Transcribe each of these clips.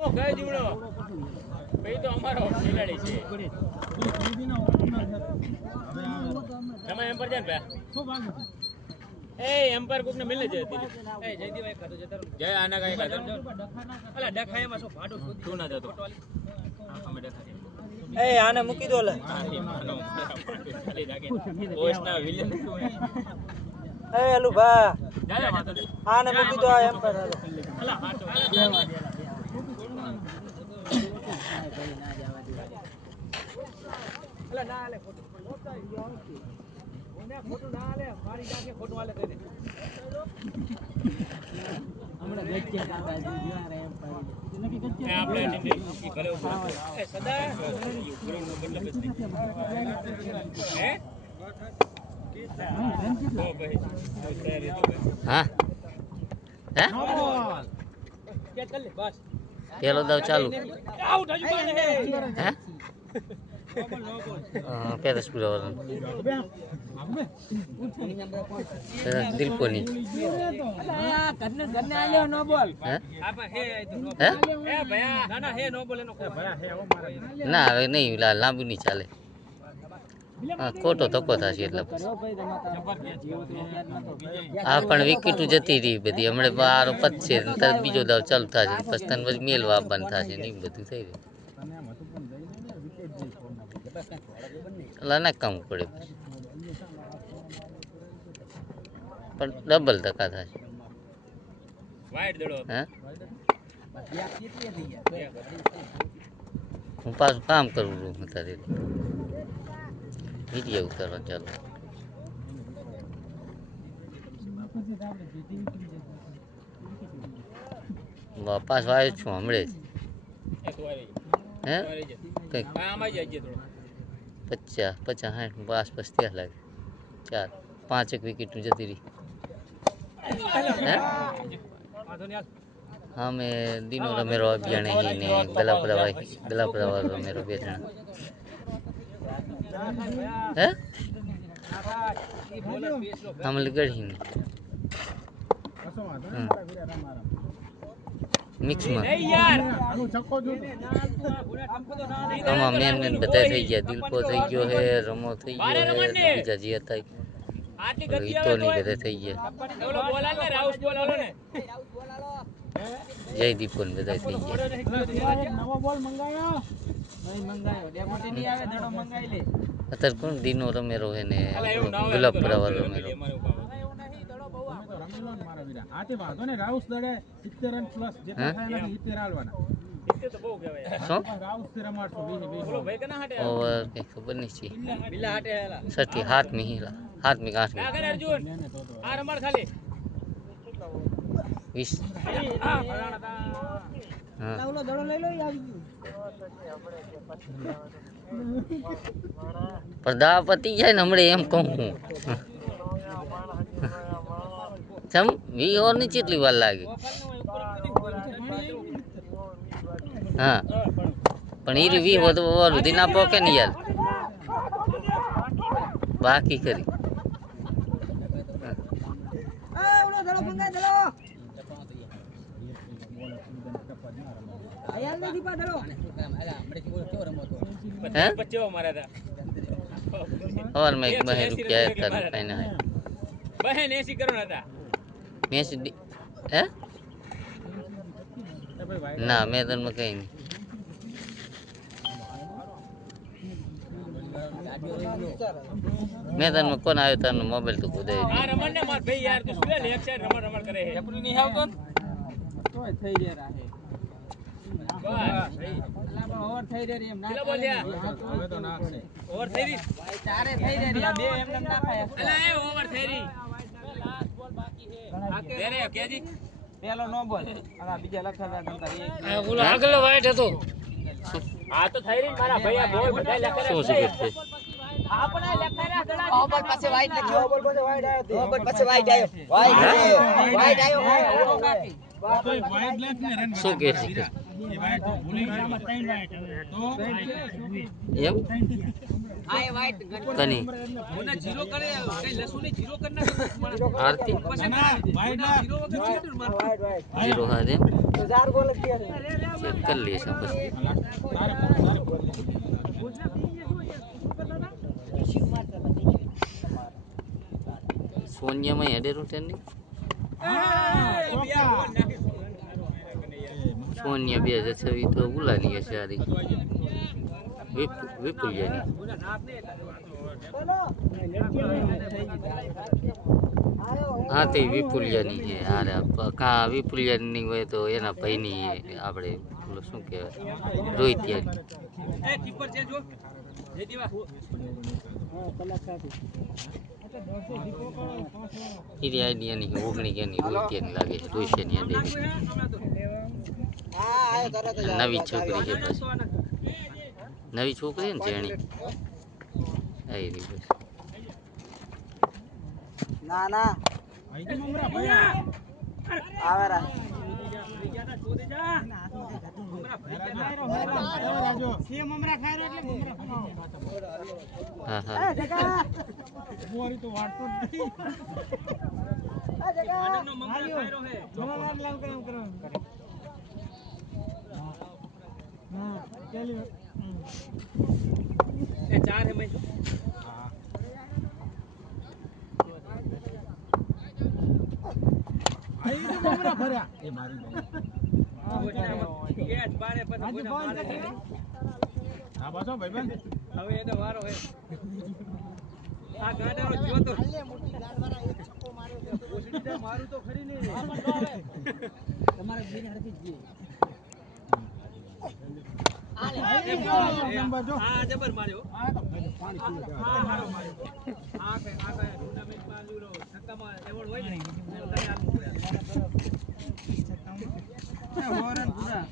કઈ જીવડો ભાઈ તો અમારો ખેલાડી છે તમે એમ પર જાય ને એ એમ્પાયર કોક ને મિલે છે એ જયદીભાઈ ખાતો છે જય આના કાઈ ખાતો અલા ડખાયામાં શું ભાડું શું ના જતો અમે ડખા એ આને મૂકી દો લે ઓસના વિલન એ અલુ ભા આને મૂકી દો આ એમ્પાયર અલા હાટો અલા ના લે ખોટું ખોટું ના લે મારી જાકે ખોટું આલે કહી દે હમણાં ગચ્ચે કાકા જીવા રે એમ પાડી નકી ગચ્ચે આપણે ઈ ભલે એ સદા હે હા હે કે ચાલ લે બસ પેલો દાવ ચાલુ આઉટ હજુ બાને હે પેરસ પુરાવાનું દિલપોની ઘરને આલ્યો નો બોલ હે આપા હે તો હે ભયા ના ના હે નો બોલે નો ભયા હે ઓ મારા ના હવે નહીં લાંબુ નહીં ચાલે હા ખોટો ધક્કો થશે એટલે હા પણ વિકેટ જતી રહી બધી હમણાં બારો પતશે તરત બીજો દાવ ચાલુ થશે પછી તને પછી મેલવા આપવાનું થશે ને બધું થઈ રહ્યું એટલે ના કામ પડે પણ ડબલ ધક્કા થશે વાઈડ દડો હે હું પાછું કામ કરું છું અત્યારે વિડીયો ઉતારવા ચાલો પાછો આવ્યો છું હમણાં હે કંઈક આમાં જ જઈએ થોડો 50-60 આસપાસ ત્યાં લાગે 4-5 વિકેટ જતી રહી હે હા મેં દિનો રમેરો અભિયાણે ને ગલાપરા રમેરો બે જણા હે અમલ ગઢી ને મિક્સમાં આમાં મેન બધા થઈ ગયા દિલપો થઈ ગયો હે રમો થઈ ગયો હે બીજા જે હતા હિતો ની બધા થઈ ગયા જયદીપો ને બધા થઈ ગયા અત્યારે કોણ દિનો રમેરો હે ને ગુલાબપુરા વાળો રમેરો આતે વાંધો ને રાઉસ દડે 70 રન પ્લસ જેટલા થાય ને 70 આલવાના 70 તો બહુ કહેવાય શું રાઉસ થી રમાડશો 20 બોલો ભાઈ કના હાટે ઓવર કઈ ખબર નથી બિલ્લા હાટે હેલા સટી હાથ મી હિલા હાથ મી ગાંઠ કાગર અર્જુન આ રમાડ ખાલી 20 આ ફરાણા હા ઓલો દડો લઈ લો આવી પ્રજાપતિ જાય ને હમણાં એમ કહું હું ચમ 20 ઓવર ની કેટલી વાર લાગે હા પણ એ 20 ઓવર સુધી ના પોકે ને યાર બાકી કરી ઓલો દડો મંગાઈ દડો આયાલ ને દીપા દડો હે 25 મારા હતા और मैं एक बहन रुपया कर कहना है બહેન 80 કરોડ હતા मैं है ना मैदान में कहीं नहीं मैदान में कौन आयो तार मोबाइल तो खुद આ રમણ ને માર ભાઈ યાર તું શું લે એક સાઈડ રમણ કરે છે જપરી નહીં આવતો તોય થઈ રહ્યા રાહે બસ ઓવર થઈ રહી એમ ના કેટલા બોલ્યા હવે તો નાખશે ઓવર થઈ રહી ભાઈ ચારે થઈ રહ્યા બે એમ ના ખાય અલા એ ઓવર થઈ રહી લાસ્ટ બોલ બાકી છે દે રે કેજી પેલો નો બોલ આ બીજા લખાવ્યા તંતર એક बोला अगला वाइट है तो આ તો થઈ રહી મારા ભાઈ આ બોલ બધા લખેલા શું છે કે આપણે લખેલા ગળા ઓવર પાસે વાઈટ લખ્યો ઓવર પાસે વાઈટ આવ્યો ઓવર પાસે વાઈટ આવ્યો વાઈટ આવ્યો બાકી તો વાઇડ લેફ્ટ ને રન શું કે છે એ વાઇડ તો ભૂલી ગયો તો એમ આ એ white કની ઓના જીરો કરે કઈ લસું ને જીરો કરી નાખે આરતી વાઈડ ના જીરો વગર કેટલું મારતું white white જીરો હારે તો 4 ગોલ જ થયા ચેક કરી લઈએ છે પછી તારે બોલ સોનિયામાં હેડેરું છે ને સોનિયા 2026 તો ગુલાની હશે આરી વિપુલિયાની હા તે વિપુલિયાની છે અરે કા વિપુલિયાની હોય તો એના ભાઈની આપણે પેલું શું કહેવાય રોહિતિયાની એ ટીપર છે જો જય દીવા એની આઈડિયાની ઓગણી કેની રોહિતિયાની લાગે છે રોહિતિયાની આડે હા આયો તરત જ નવી છોકરી છે બસ નવી છોકરી ને જેણી આવી રહી બસ ના ના આઈ તો મમરા ભયા આવે રા રાજો સે મમરા ખાયરો એટલે મમરા હા હા મોરી તો વાટતો જ નહીં આનંદનો મંગળ ખાયરો હે જોવા લાવ કરો હા ચાલી એ ચાર હે મેં આઈ તો મમરા ભર્યા એ મારી કેચ બારે પછી બોના મારે હા પાછો ભાઈબંધ હવે એનો વારો હે આ ગાડાનો જોતો ઓસડી મારું તો ખરી ને તમારે બેને હરખી જ આ જબર માર્યો આ તો પાણી પીવું આ મારો માર્યો આ કઈ ટુર્નામેન્ટમાં લીલો છક્કામાં એવોર્ડ હોય ને તો કઈ આલવું પડે ઓરન પૂરા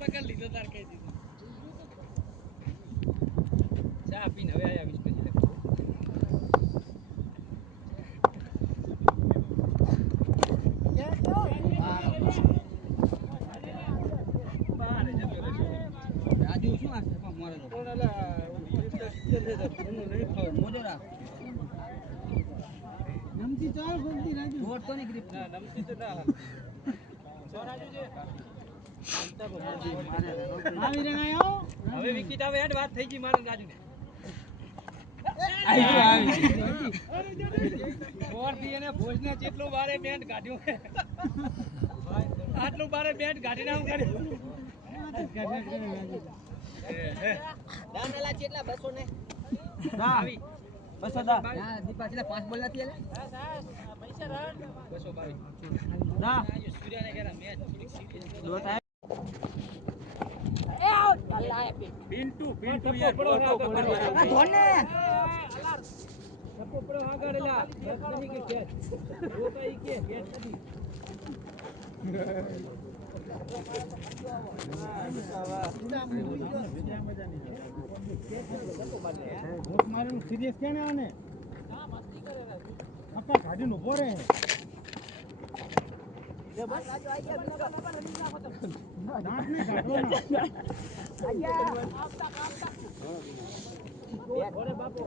પકડ લીધો તાર કહી દીધું ચા પીને હવે આયા 20 પછી રાજુ શું આ મારેલો મોજોરા નમતી ચાલ બોલતી રાજુ વોટ તો નહીં ગ્રીપ ના નમતી તો ના રાજુ જે આવી રે આયો હવે વિકેટ આવે હેડ વાત થઈ ગઈ મારે રાજુ ને ઓર થી એને ભોજને જેટલું બારે બેન્ડ કાઢ્યો આટલું બારે બેન્ડ કાઢી નામ કર્યું દાનેલા કેટલા 200 ને ના આવી 210 ના દીપા કેટલા 5 બોલ નથી એલે પૈસા રન 222 ના સૂર્યાને કેરા મેચ થોડીક સીરીયસ પિન્ટુ યાર ધોને સપો પડો આગળ એલા નહીં કે કેચ રોકાઈ કે કેચ નથી મારું સિરિયસ કેને આને આપા ગાડીનો ઉભો રહે દાંત ને કાઢો ઓરે બાપો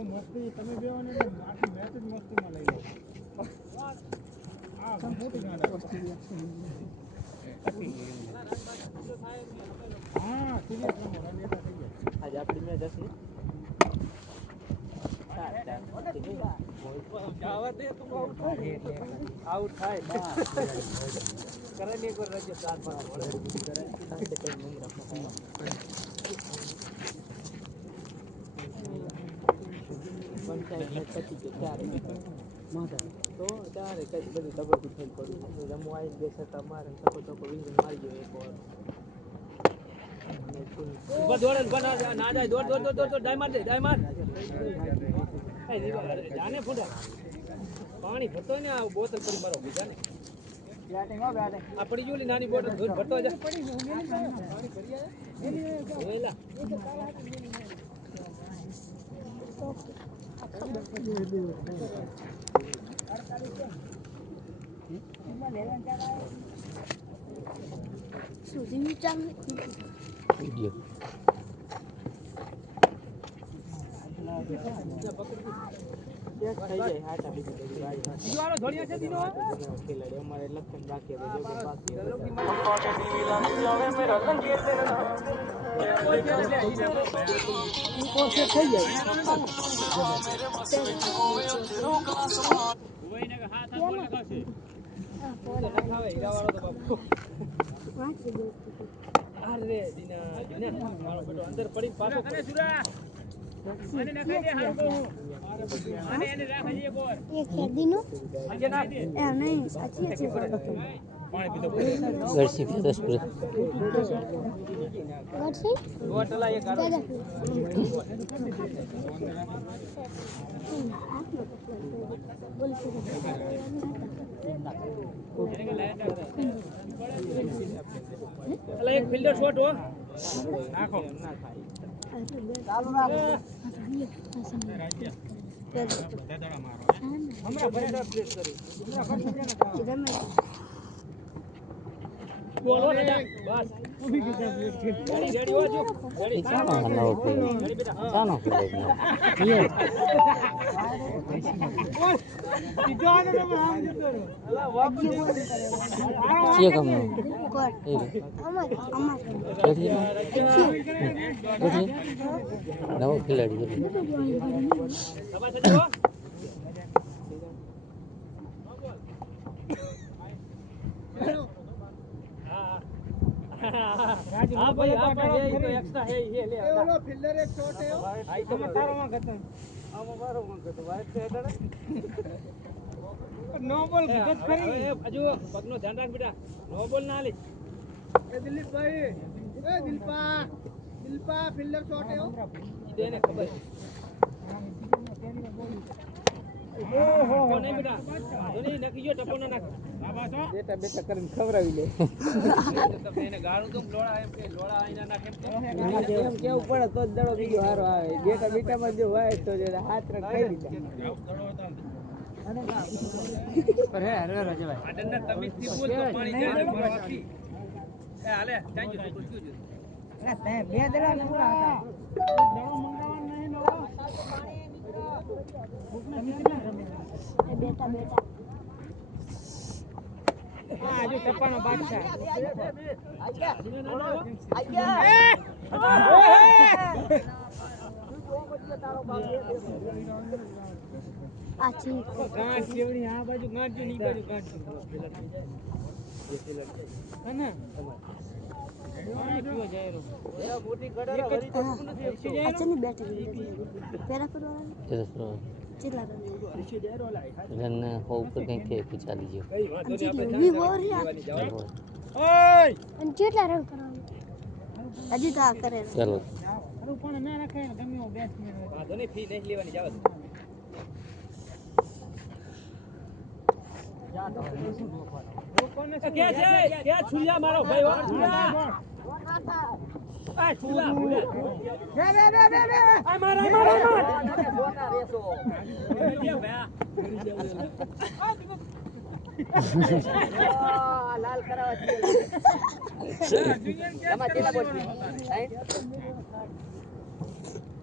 મસ્તી તમે બેવો ને આખી મેચ જ મસ્તીમાં લઈ લો હા મોટી ગાંડા હા સિરિયસ રમો રન એટા થઈ ગયા આજે આપણી મેચ હશે આઉટ થાય કરે ને એક વાર રાજ્ય 4-5 વડે પાણી ભરતો ને આ બોતલ પડી મારો બીજા ને આ પડી ગયું નાની બોટલ દૂધ ભરતો જા અંદર પડી પાછો ગળસી ફેરસ પર એક ફિલ્ડર શોટ હો નાખો ચાલુ રાખો હમણાં બરાબર પ્લેસ કરી બોલો ને બસ ઊભી ગઈ રેડી હો જો રેડી ચાનો હલાવો કે ચાનો કે બીજો આને તમે આમ જતો રહો અલા વાપી કે કમ કોણ અમાર નવો ખેલાડી હા ભાઈ આ પણ એ એક્સ્ટ્રા હે એ લે ઓલો ફિલ્ડર એક શોટ હે આઈ તો તારો માં ગતો આમાં મારો માં ગતો વાઈટ છે એટલે નો બોલ વિકેટ કરી હજુ પગનો ધ્યાન રાખ બેટા નો બોલ ના લે એ દિલીપભાઈ એ દિલપા ફિલ્ડર શોટ હે એને ખબર ઓહો નહીં બેટા ધોની નખી ગયો ટપો ના નાખ બેટા બેટા કરીને ખવરાવી લે તમે એને ગાળું તો લોડા એમ કે લોડા આઈના નાખે એમ કેવું પડે તો જ દડો બીજો હારો આવે બેટા બેટામાં જો હોય તો જે હાથ રખ ખાઈ લીધા પર હે હરે રજવાય આડના તમે થી બોલ તો પાણી જાય મારો આખી એ હાલે ચાંજો તું પૂછ્યું જો એ તે બે દડા પૂરા હતા દડો મંગાવવા નહીં નો એ બેટા આ જો ટપ્પાનો બાદશાહ આ છી ગાંઠ જેવડી આ બાજુ ગાંઠ જો ની બાજુ ગાંઠ હને ક્યો જાય રો મોટી ગડર હરી તો નથી જાય અચની બેઠી પેરા કરવાના ફેરસ પર ચિલ્લા હરી જાય રો લાય રન હો ઉપર કઈ કે ચાલી ગયો કઈ વાંધો નહીં આપણે વી બોરિયા ઓય અને કેટલા રન કરવાના હજી તો આ કરે ચાલો પણ ના રાખે ગમે એવો બેટ્સમેન વાંધો નહીં ફી નહીં લેવાની જાવ કે છે છુલ્લા મારો ભાઈ ઓ છુલ્લા આ છુલ્લા બે આ મારા સોના રેસો કે ભયા લાલ કરાવા છે તમાર કેટલા બોલ છે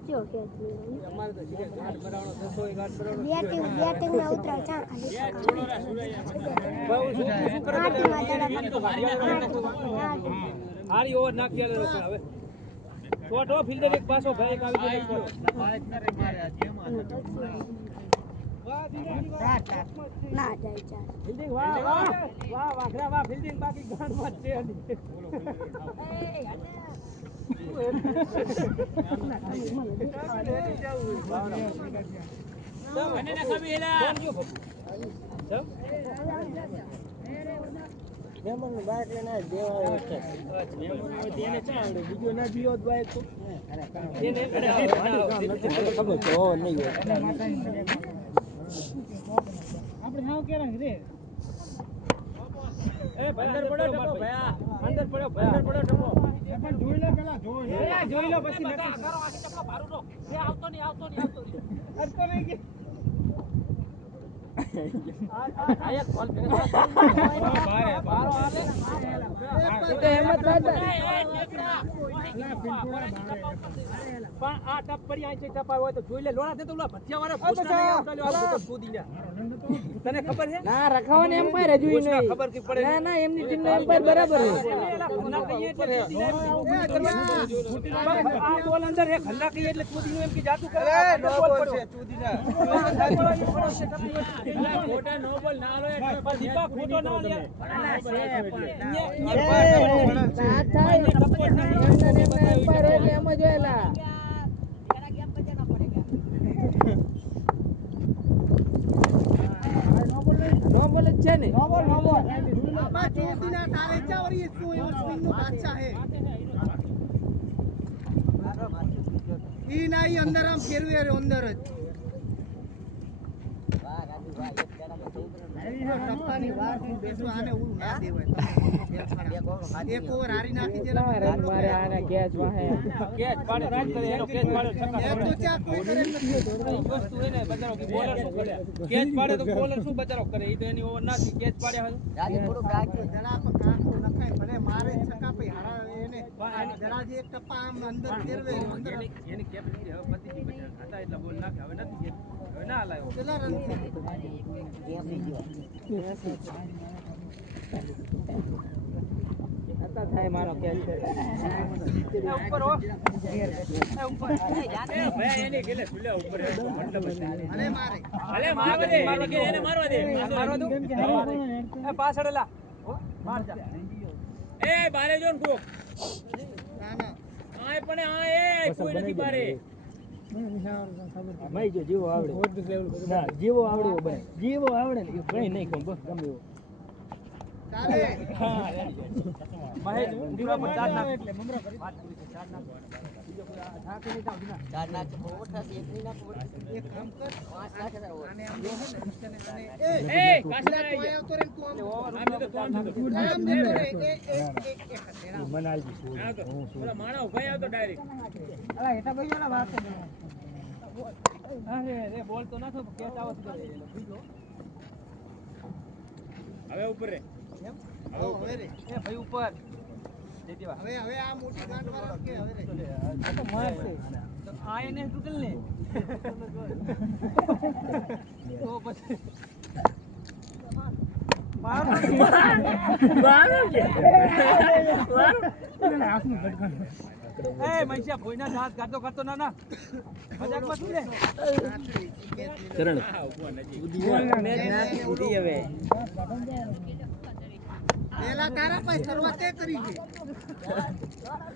જો કે અમારે તો જે ગાંઠ ભરાણો 600 ગાંઠ ભરાણો બેટિંગ ના ઉતરા ચા હારી ઓવર નાખી આલે લોકો હવે શોટ હો ફિલ્ડર એક પાસો ભાઈ આવી ગયો ના જાય ચા ફિલ્ડિંગ વાહ વાહ વાહ વાખરા વાહ ફિલ્ડિંગ બાકી ગાંઠ માં છે અને ના કમી હેલા મેમન બાઈક લઈને આ દેવા છે મેમન હવે તેને ચા આવડે બીજો ના દીયો બાઈક તો તેને ખબર તો નહીં હોય આપણે હાવ કેરા રે એ અંદર પડો ટપો ભયા અંદર પડો ટપો પણ જોઈ લે પેલા જોઈ લો પછી નક્કી કરો આખી ટપો ભારું રો એ આવતો નહીં અરતો નહીં કે આયા કોલ કરે બારો આવે તો હેમત રાજા પણ આ ટપ પડી આઈ છે ટપાય હોય તો જોઈ લે લોડા દે તો ઓલા ભત્યા વાળા પૂછતા નહીં આવતા લ્યો આ તો કૂદીને તને ખબર છે ના રખાવાની એમ્પાયર હજુ ઈ નહીં ખબર કે પડે ના ના એમની ટીમ નો એમ્પાયર બરાબર છે ના કહીએ એટલે આ બોલ અંદર એક હલ્લા કહીએ એટલે કૂદીનું એમ કે જાતું કરે નો બોલ છે કૂદીના ખોટા નો બોલ ના લો એટલે પણ દીપા ખોટો ના લે અંદર આમ ફેરવે અંદર જ ટપ્પાની વાત બેસો આને ઉરું ના દેવાય એક ઓવર હારી નાખી દેલા મારે આને કેચ વાહે કેચ પાડે રાજ કરે એનો કેચ પાડે એ તો ચા કોઈ કરે નથી વસ્તુ એને બચારો કે બોલર શું કરે કેચ પાડે તો બોલર શું બચારો કરે એ તો એની ઓવર ના કેચ પાડે હવે રાજી થોડું કાઢ જરા પર કાંકો નખાય ભલે મારે છક્કા પે હારા એને જરા જે એક ટપ્પા આમ અંદર ફેરવે અંદર એની કેપેસિટી હવે પતી ગઈ પછી હતા એટલા બોલ નાખે હવે નથી હવે ના હલાયો કેટલા રન હતા થાય મારો કેચ ઉપર હો ઉપર એ ભાઈ એની ગેલે ખુલ્યા ઉપર મતલબ અરે મારે અલે મારવા દે એને મારવા દે મારવા દો એ પાછળ લા માર જા એ બારે જોન કોક ના ના આય પણ આ એ કોઈ નથી બારે મઈ જો જીવો આવડે ના જીવો આવડે બને જીવો આવડે ને કઈ નહીં કહું બસ ગમે એવો ચાલે મહેશ દીવા પર ચાર નાખ એટલે મમરા કરી વાત પૂરી છે ચાર નાખ બીજો કોઈ આ થાકે નહીં તાવ ના ચાર નાખ તો ઓઠાથી એક નહીં નાખ એક કામ કર 5-8 હજાર આને આમ જોહે ને અને એ કાશી તું આયા તો રે તું આમ ઓવર આમ તો કોણ છે આમ દે રે એક મનાલજી શું આ તો થોડા માણા ઉભા આવ તો ડાયરેક્ટ અલા એટા ભાઈઓ ના વાત અરે રે બોલ તો નાખો કેચ આવત કરે બીજો હવે ઉપર રે હવે રે એ ભાઈ ઉપર દેતી વા હવે આ મોટી ગાંઠ મારો કે હવે રે તો મારશે તો આ એને તૂટલ ને તો પછી મારો કે એ મૈસા ભોયના દાંત કાઢતો કાઢતો ના ના મજાકમાં શું લે ચરણ હવે પેલા તારા પાસે શરૂઆત એ કરી છે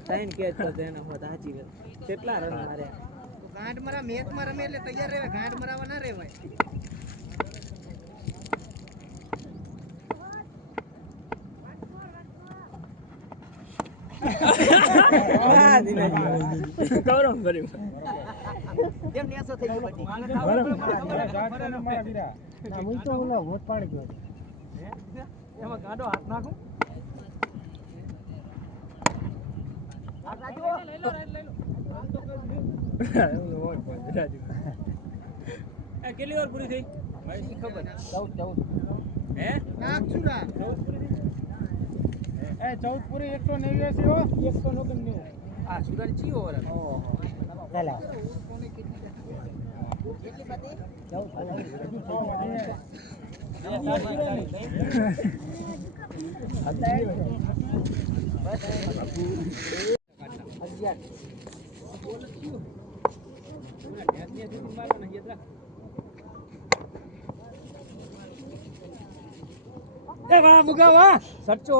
સાઈન કેચ તો તેના હોત સાચી વાત કેટલા રન માર્યા તો ગાંઠ મરા મેચમાં રમે એટલે તૈયાર રહેવાય ગાંઠ મરાવા ના રહેવાય ગૌરવ કર્યું કેમ નેસો થઈ ગયો બટી મારા દીરા ના હું તો ઓલા વોટ પાડી ગયો એમાં ગાડો હાથ નાખું લઈ લો કેટલી વાર પૂરી થઈ ભાઈ ખબર 14 હે નાખ છુરા 14 પૂરી 189 હો 199 આ સુરજ ચી ઓવર ઓહો ચાલો કેટલી પતિ 11 એ વાહ મુગા વાહ સચ્ચો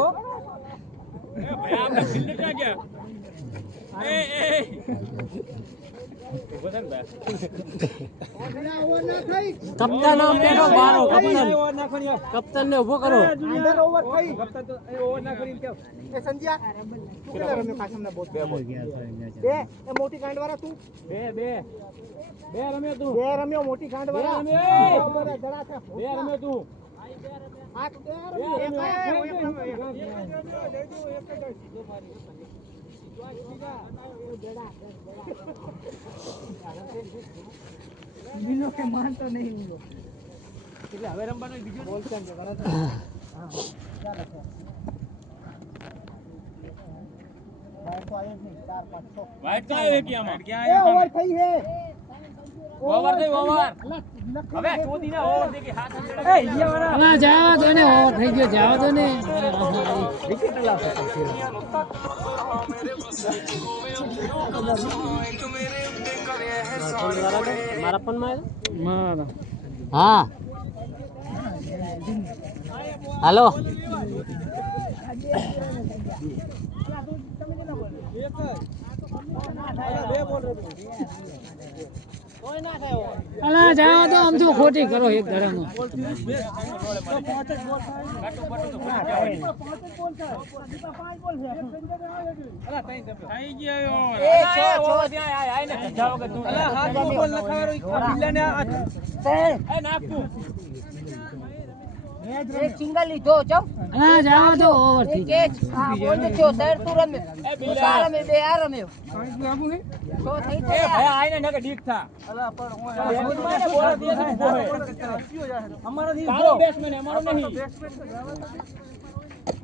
એ ભાઈ આપણે ફિલ્ડ ક્યાં ગયા એ ઉભો થા ને બે ઓવર ના થઈ કપ્તાન આમ બેઠો મારો કપ્તાન ને ઉભો કરો અંડર ઓવર થઈ કપ્તાન તો ઓવર ના કરીને કેવ એ સંજ્યા તું કેટલા રમ્યો કાસમના બોલ બે એ મોટી ગાંડવાળા તું બે રમ્યો તું બે રમ્યો મોટી ગાંડવાળા બે રમ્યો. બરાબર, જરા છે. બે રમ્યો તું આ બે રમ્યો. બીજો કે માનતો નહીં બીજો એટલે હવે રમવાનું બીજું બોલ કેમ છે બરાબર વાઈટ તો આવે કે આમાં ઓવર થઈ હે ઓવર થઈ ઓવર હવે ચોદી ના ઓવર દે કે હાથ એ ઈયા વાળા અલા જાવા દો ને ઓવર થઈ ગયો જાવા દો ને વિકેટ લાવશે મારા પણ માં મારા હા હાલો અલા જાવા દો આમ તો ખોટી કરો એક ધરામાં થઈ ગયો ઓવર ત્યાં આય ને જાવ કે તું અલા હાથ બોલ લખારો બિલ્લાને એ નાખ તું એક સિંગલ લીધો ચમ અલા જાવા દો ઓવર થઈ ગયો કેચ હા બોલ દે છો સર તું રમે એ બિલ્લા રમે બે આ રમ્યો તો થઈ એ જાય ભાઈ આય ને નકે ડીક થા બેટ્સમેન બોલ દે છે ઉભો હે અમારો થી તારો બેટ્સમેન અમારો નહીં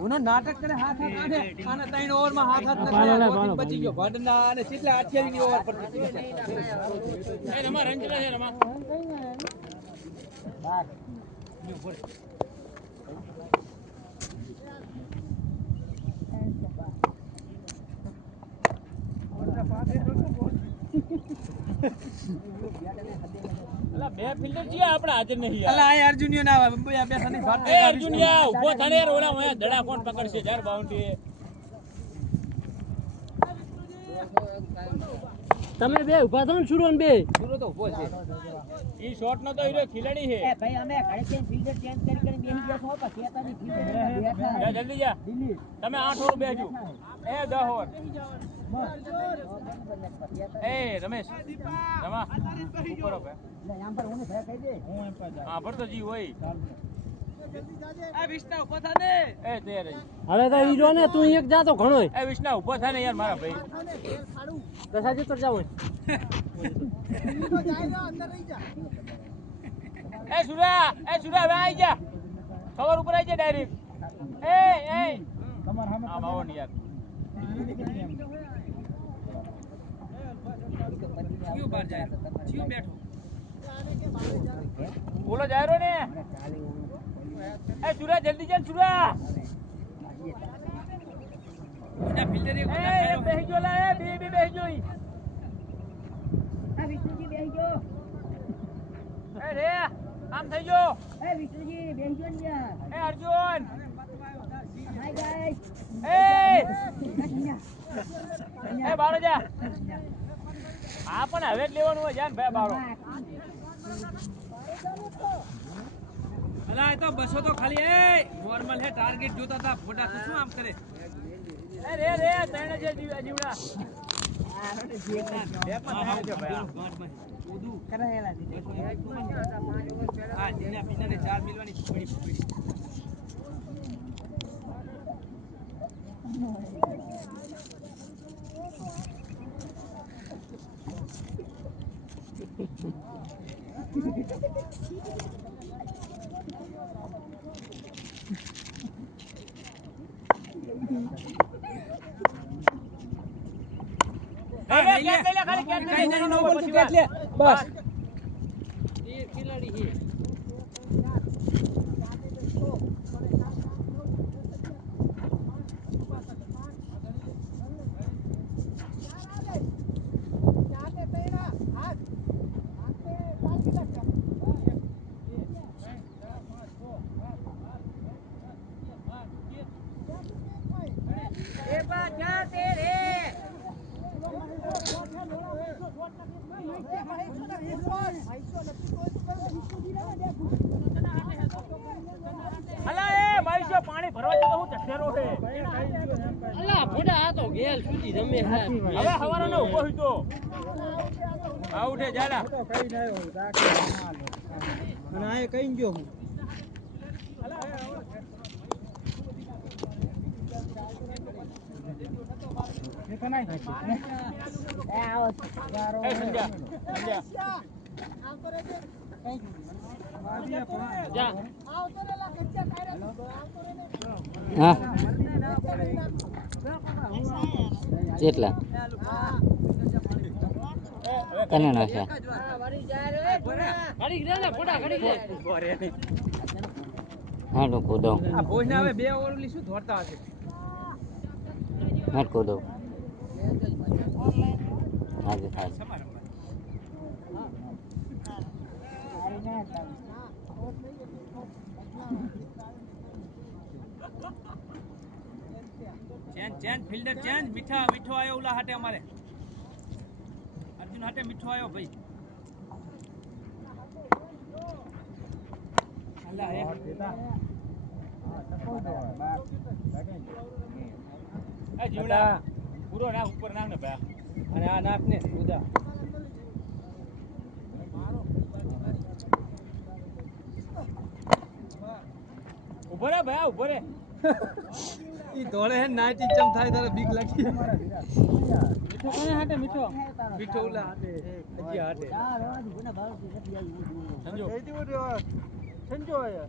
ઉનો નાટક કરે હાથ આઠે આના 3 ઓવર માં હાથ પાલો, નથી બચી ગયો ભડના અને કેટલા 28 ની ઓવર પર એ રમા રંજલા છે રમા અલા બે ફિલ્ડર છે આપડા હાજર નહીં યાર અલા આ અર્જુનિયો ના આવે બે સની ભાત એ અર્જુનિયા ઉભો થને યાર ઓલા ઓયા દડા કોણ પકડશે યાર બાઉન્ડ્રી તમે બે ઉભા થો ને સુરોન બે પૂરો તો ઉભો છે ઈ શોટ નો તો હીરો ખિલાડી છે ભાઈ અમે ઘરે ફિલ્ડર ચેન્જ કરી બેસી ગયા છો પછી તારી ફિલ્ડર જા જલ્દી જા તમે 8 ઓવર બેસજો એ 10 ઓવર એ રમેશ રમા ઉપર હો હા પર તો જી હોય આ વિષ્ણુ ઉભો થા ને એ તે રહી હવે તો ઈ જો ને તું એક જા તો ઘણો એ વિષ્ણા ઉભો થાય ને યાર મારા ભાઈ દસાજી તો જાવ એ સુરા હવે આવી જા ખબર ઉપર આવી જા ડાયરેક્ટ એ આ બાવો ને યાર ક્યું બહાર જાય ક્યું બેઠો બોલો જાયરો ને એ સુરા જલ્દી ચાલ સુરા આ ફિલ્ડર એક એ બેહી ગયો લા એ બે બેહી ગયો ઈ આ વિષ્ણુજી બેસી ગયો એ રે આમ થઈ ગયો એ વિષ્ણુજી બેસી ગયો ને યાર એ અર્જુન હાય ગાઈસ એ બાળો જા આ પણ હવે જ લેવાનું હોય જાન ભાઈ બાળો અલા એ તો બસો તો ખાલી એ નોર્મલ હે ટાર્ગેટ જોતા હતા ફોટા તો શું આમ કરે એ રે તણે છે જીવડા હા જેના પિતાને 4 મિલવાની પડી બસ ખિલાડી છે હવે હવારનો ઊભો હોય તો આ ઉઠે જાડા અને આ કઈ ગયો હું એ સંધ્યા જા હા કેટલા કને નાખ્યા હા તો કૂદો આ ભોજ ના હવે બે ઓવરલી શું ધોરતા હશે હા કૂદો આજે થાય ચેન્જ ફિલ્ડર ચેન્જ મીઠો આયો ઓલા હાટે અમારે અર્જુન હાટે મીઠો આયો ભાઈ અલ્લા હે એ જીવડા પૂરો નાખ ઉપર નાખ ને ભા અને આ નાક ને ઉદા ઉભો રે ભા ઉભો રે ઈ દોડે હે નાચી ચમ થાય તારે બીક લાગી મીઠો કોને હાટે મીઠો ઓલા હાટે હજી હાટે સંજો સંજો આયા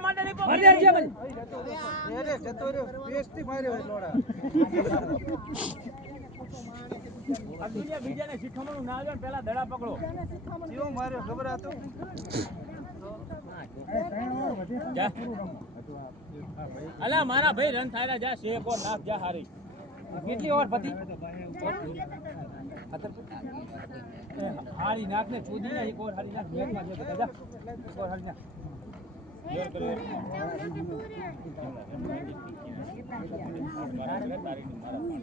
માંડે નહીં પકડી મારી દે ભાઈ અરે જતો રહ્યો પેસ્ટી માર્યો લોડા આ બીજાને શીખવાનું ના આવે ને પેલા દડા પકડો જીવો માર્યો ખબર હતો જા અલા મારા ભાઈ રન થાયરા જા શેક ઓર નાખ જા હારી કેટલી ઓવર પતિ હારી નાખ ને ચૂદી ને એક ઓવર હારી નાખ મેચ માં જે બધા જા એક ઓવર હારી નાખ ક્લિયર કરો મારા